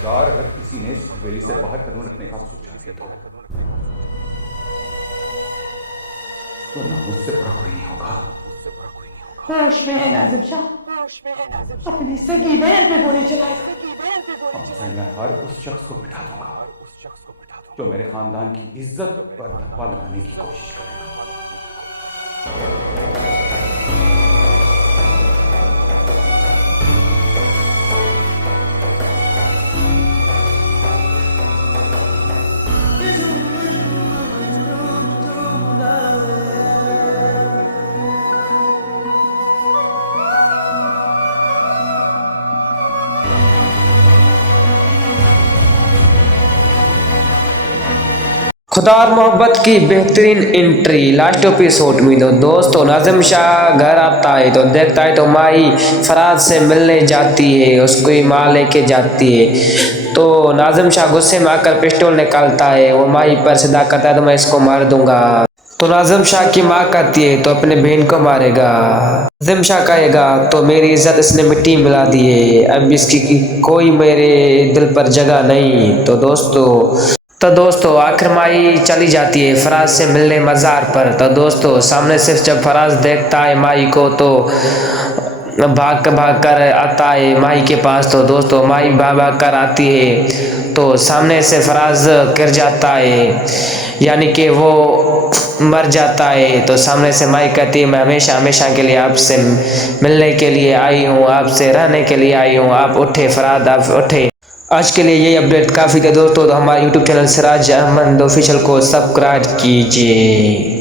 सरदार, अगर किसी ने इस हवेली से बाहर कदम रखने का सोचा है तो ना मुझसे बड़ा कोई नहीं होगा। होश में है नाजिम शाह, अपनी सगी बहन पे गोली चलाई। मैं हर उस शख्स को बिठा दूंगा जो मेरे खानदान की इज्जत पर धब्बा लगाने की कोशिश करेगा। खुदा और मोहब्बत की बेहतरीन एंट्री लास्ट एपिसोड में। तो दोस्तों नाजिम शाह घर आता है तो देखता है तो माई फराज से मिलने जाती है, उसको माँ लेके जाती है। तो नाजिम शाह गुस्से में आकर पिस्टल निकालता है, वो माई पर सीधा करता है तो मैं इसको मार दूंगा। तो नाजिम शाह की माँ कहती है तो अपने बहन को मारेगा। नाजिम शाह कहेगा तो मेरी इज्जत इसने मिट्टी मिला दी है, अब इसकी कोई मेरे दिल पर जगह नहीं। तो दोस्तों आखिर माई चली जाती है फराज से मिलने मज़ार पर। तो दोस्तों सामने से जब फराज देखता है माई को तो भाग कर आता है माई के पास। तो दोस्तों माई भाग कर आती है तो सामने से फराज गिर जाता है, यानी कि वो मर जाता है। तो सामने से माई कहती है मैं हमेशा हमेशा के लिए आपसे मिलने के लिए आई हूँ, आपसे रहने के लिए आई हूँ, आप उठे फराज, आप उठे। आज के लिए ये अपडेट काफ़ी थे दोस्तों। तो हमारे YouTube channel Siraj Ahmad official को सब्सक्राइब कीजिए।